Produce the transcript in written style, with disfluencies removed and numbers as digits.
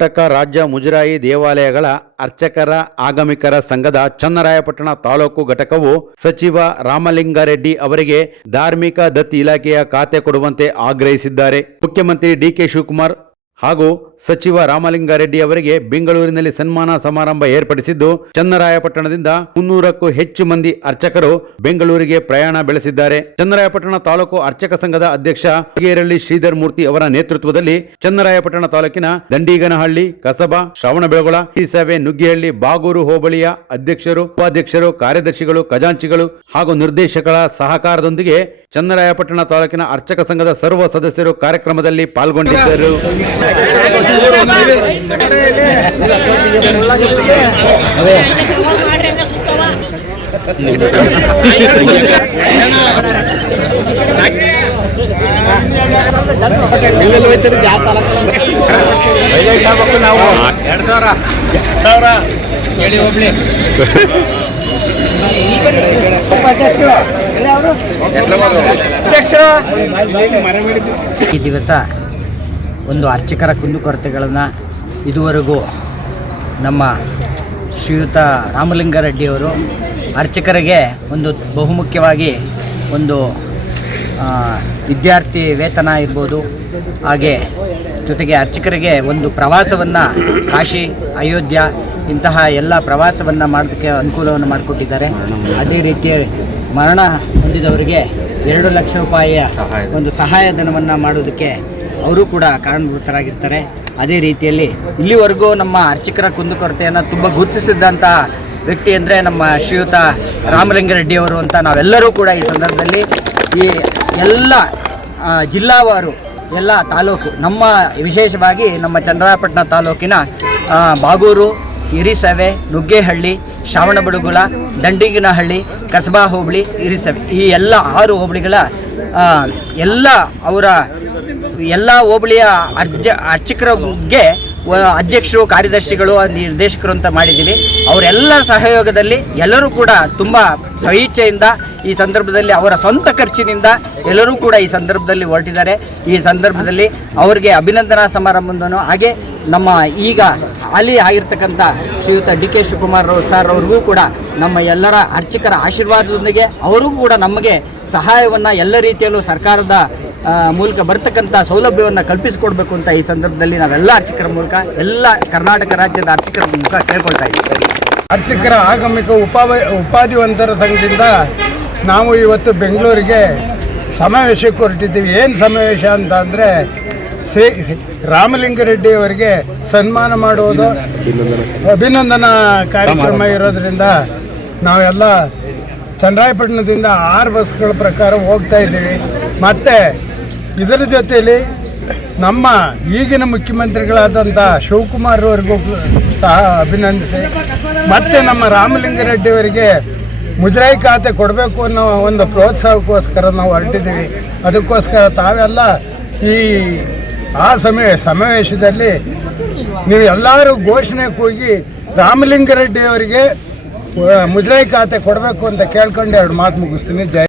ಕರ್ನಾಟಕ ರಾಜ್ಯ ಮುಜರಾಯಿ ದೇವಾಲಯಗಳ ಅರ್ಚಕರ ಆಗಮಿಕರ ಸಂಘದ ಚನ್ನರಾಯಪಟ್ಟಣ ತಾಲೂಕು ಘಟಕವು ಸಚಿವ ರಾಮಲಿಂಗಾರೆಡ್ಡಿ ಅವರಿಗೆ ಧಾರ್ಮಿಕ ದತ್ತಿ ಇಲಾಖೆಯ ಖಾತೆ ಕೊಡುವಂತೆ ಆಗ್ರಹಿಸಿದ್ದಾರೆ. ಮುಖ್ಯಮಂತ್ರಿ ಡಿಕೆ ಶಿವಕುಮಾರ್ ಹಾಗೂ ಸಚಿವ ರಾಮಲಿಂಗಾರೆಡ್ಡಿ ಅವರಿಗೆ ಬೆಂಗಳೂರಿನಲ್ಲಿ ಸನ್ಮಾನ ಸಮಾರಂಭ ಏರ್ಪಡಿಸಿದ್ದು, ಚನ್ನರಾಯಪಟ್ಟಣದಿಂದ 300ಕ್ಕೂ ಹೆಚ್ಚು ಮಂದಿ ಅರ್ಚಕರು ಬೆಂಗಳೂರಿಗೆ ಪ್ರಯಾಣ ಬೆಳೆಸಿದ್ದಾರೆ. ಚನ್ನರಾಯಪಟ್ಟಣ ತಾಲೂಕು ಅರ್ಚಕ ಸಂಘದ ಅಧ್ಯಕ್ಷ ಗೇರಳ್ಳಿ ಶ್ರೀಧರ್ ಮೂರ್ತಿ ಅವರ ನೇತೃತ್ವದಲ್ಲಿ ಚನ್ನರಾಯಪಟ್ಟಣ ತಾಲೂಕಿನ ದಂಡಿಗನಹಳ್ಳಿ, ಕಸಬಾ, ಶ್ರವಣಬೆಳಗೊಳ, ಟಿ7, ನುಗ್ಗಿಹಳ್ಳಿ, ಬಾಗೂರು ಹೋಬಳಿಯ ಅಧ್ಯಕ್ಷರು, ಉಪಾಧ್ಯಕ್ಷರು, ಕಾರ್ಯದರ್ಶಿಗಳು, ಖಜಾಂಚಿಗಳು ಹಾಗೂ ನಿರ್ದೇಶಕರ ಸಹಕಾರದೊಂದಿಗೆ ಚನ್ನರಾಯಪಟ್ಟಣ ತಾಲೂಕಿನ ಅರ್ಚಕ ಸಂಘದ ಸರ್ವ ಸದಸ್ಯರು ಕಾರ್ಯಕ್ರಮದಲ್ಲಿ ಪಾಲ್ಗೊಂಡಿದ್ದರು. ಈ ದಿವಸ ಒಂದು ಅರ್ಚಕರ ಕುಂದುಕೊರತೆಗಳನ್ನು ಇದುವರೆಗೂ ನಮ್ಮ ಶ್ರೀಯುತ ರಾಮಲಿಂಗಾರೆಡ್ಡಿಯವರು ಅರ್ಚಕರಿಗೆ ಒಂದು ಬಹುಮುಖ್ಯವಾಗಿ ಒಂದು ವಿದ್ಯಾರ್ಥಿ ವೇತನ ಇರ್ಬೋದು, ಹಾಗೆ ಜೊತೆಗೆ ಅರ್ಚಕರಿಗೆ ಒಂದು ಪ್ರವಾಸವನ್ನು ಕಾಶಿ, ಅಯೋಧ್ಯ ಇಂತಹ ಎಲ್ಲ ಪ್ರವಾಸವನ್ನು ಮಾಡೋದಕ್ಕೆ ಅನುಕೂಲವನ್ನು ಮಾಡಿಕೊಟ್ಟಿದ್ದಾರೆ. ಅದೇ ರೀತಿ ಮರಣ ಹೊಂದಿದವರಿಗೆ 2 ಲಕ್ಷ ರೂಪಾಯಿಯ ಒಂದು ಸಹಾಯಧನವನ್ನು ಮಾಡೋದಕ್ಕೆ ಅವರು ಕೂಡ ಕಾರಣಭೂತರಾಗಿರ್ತಾರೆ. ಅದೇ ರೀತಿಯಲ್ಲಿ ಇಲ್ಲಿವರೆಗೂ ನಮ್ಮ ಅರ್ಚಕರ ಕುಂದುಕೊರತೆಯನ್ನು ತುಂಬ ಗುರುತಿಸಿದಂಥ ವ್ಯಕ್ತಿ ಅಂದರೆ ನಮ್ಮ ಶ್ರೀಯುತ ರಾಮಲಿಂಗಾರೆಡ್ಡಿಯವರು ಅಂತ ನಾವೆಲ್ಲರೂ ಕೂಡ ಈ ಸಂದರ್ಭದಲ್ಲಿ ಈ ಎಲ್ಲ ಜಿಲ್ಲಾವಾರು ಎಲ್ಲ ತಾಲೂಕು, ನಮ್ಮ ವಿಶೇಷವಾಗಿ ನಮ್ಮ ಚನ್ನರಾಯಪಟ್ಟಣ ತಾಲೂಕಿನ ಬಾಗೂರು, ಹಿರಿಸವೆ, ನುಗ್ಗೇಹಳ್ಳಿ, ಶ್ರವಣಬೆಳಗೊಳ, ದಂಡಿಗನಹಳ್ಳಿ, ಕಸಬಾ ಹೋಬಳಿ, ಹಿರಿಸವೆ ಈ ಎಲ್ಲ 6 ಹೋಬಳಿಗಳ ಎಲ್ಲ ಹೋಬಳಿಯ ಅರ್ಚಕರಿಗೆ ಅಧ್ಯಕ್ಷರು, ಕಾರ್ಯದರ್ಶಿಗಳು, ನಿರ್ದೇಶಕರು ಅಂತ ಮಾಡಿದ್ದೀವಿ. ಅವರೆಲ್ಲ ಸಹಯೋಗದಲ್ಲಿ ಎಲ್ಲರೂ ಕೂಡ ತುಂಬ ಸ್ವಇಚ್ಛೆಯಿಂದ ಈ ಸಂದರ್ಭದಲ್ಲಿ ಅವರ ಸ್ವಂತ ಖರ್ಚಿನಿಂದ ಎಲ್ಲರೂ ಕೂಡ ಈ ಸಂದರ್ಭದಲ್ಲಿ ಹೊರಟಿದ್ದಾರೆ. ಈ ಸಂದರ್ಭದಲ್ಲಿ ಅವರಿಗೆ ಅಭಿನಂದನಾ ಸಮಾರಂಭವನ್ನು, ಹಾಗೆ ನಮ್ಮ ಈಗ ಅಲ್ಲಿ ಆಗಿರ್ತಕ್ಕಂಥ ಶ್ರೀಯುತ ಡಿ.ಕೆ. ಶಿವಕುಮಾರ್ ಸರ್ ಅವ್ರಿಗೂ ಕೂಡ ನಮ್ಮ ಎಲ್ಲರ ಅರ್ಚಕರ ಆಶೀರ್ವಾದದೊಂದಿಗೆ ಅವರಿಗೂ ಕೂಡ ನಮಗೆ ಸಹಾಯವನ್ನು ಎಲ್ಲ ರೀತಿಯಲ್ಲೂ ಸರ್ಕಾರದ ಮೂಲಕ ಬರ್ತಕ್ಕಂಥ ಸೌಲಭ್ಯವನ್ನು ಕಲ್ಪಿಸಿಕೊಡ್ಬೇಕು ಅಂತ ಈ ಸಂದರ್ಭದಲ್ಲಿ ನಾವೆಲ್ಲ ಅರ್ಚಕರ ಮೂಲಕ, ಎಲ್ಲ ಕರ್ನಾಟಕ ರಾಜ್ಯದ ಅರ್ಚಕರ ಮೂಲಕ ಕೇಳ್ಕೊಳ್ತಾ ಇದ್ದೀವಿ. ಅರ್ಚಕರ ಆಗಮಿಕ ಉಪಾಧಿವಂತರ ಸಂಘದಿಂದ ನಾವು ಇವತ್ತು ಬೆಂಗಳೂರಿಗೆ ಸಮಾವೇಶಕ್ಕೆ ಹೊರಟಿದ್ದೀವಿ. ಏನು ಸಮಾವೇಶ ಅಂತ ಅಂದರೆ ಶ್ರೀ ರಾಮಲಿಂಗಾರೆಡ್ಡಿ ಅವರಿಗೆ ಸನ್ಮಾನ ಮಾಡುವುದು, ಅಭಿನಂದನಾ ಕಾರ್ಯಕ್ರಮ ಇರೋದ್ರಿಂದ ನಾವೆಲ್ಲ ಚನ್ನರಾಯಪಟ್ಟಣದಿಂದ 6 ಬಸ್ಗಳ ಪ್ರಕಾರ ಹೋಗ್ತಾ ಇದ್ದೀವಿ. ಮತ್ತು ಇದರ ಜೊತೆಯಲ್ಲಿ ನಮ್ಮ ಈಗಿನ ಮುಖ್ಯಮಂತ್ರಿಗಳಾದಂಥ ಶಿವಕುಮಾರ್ ಅವರಿಗೂ ಸಹ ಅಭಿನಂದಿಸಿ, ಮತ್ತು ನಮ್ಮ ರಾಮಲಿಂಗಾರೆಡ್ಡಿ ಅವರಿಗೆ ಮುಜರಾಯಿ ಖಾತೆ ಕೊಡಬೇಕು ಅನ್ನೋ ಒಂದು ಪ್ರೋತ್ಸಾಹಕ್ಕೋಸ್ಕರ ನಾವು ಹೊರಟಿದ್ದೀವಿ. ಅದಕ್ಕೋಸ್ಕರ ತಾವೆಲ್ಲ ಈ ಸಮಾವೇಶದಲ್ಲಿ ನೀವು ಎಲ್ಲರೂ ಘೋಷಣೆ ಕೂಗಿ ರಾಮಲಿಂಗಾರೆಡ್ಡಿ ಅವರಿಗೆ ಮುಜರಾಯಿ ಖಾತೆ ಕೊಡಬೇಕು ಅಂತ ಕೇಳ್ಕೊಂಡು 2 ಮಾತು ಮುಗಿಸ್ತೀನಿ. ಜೈ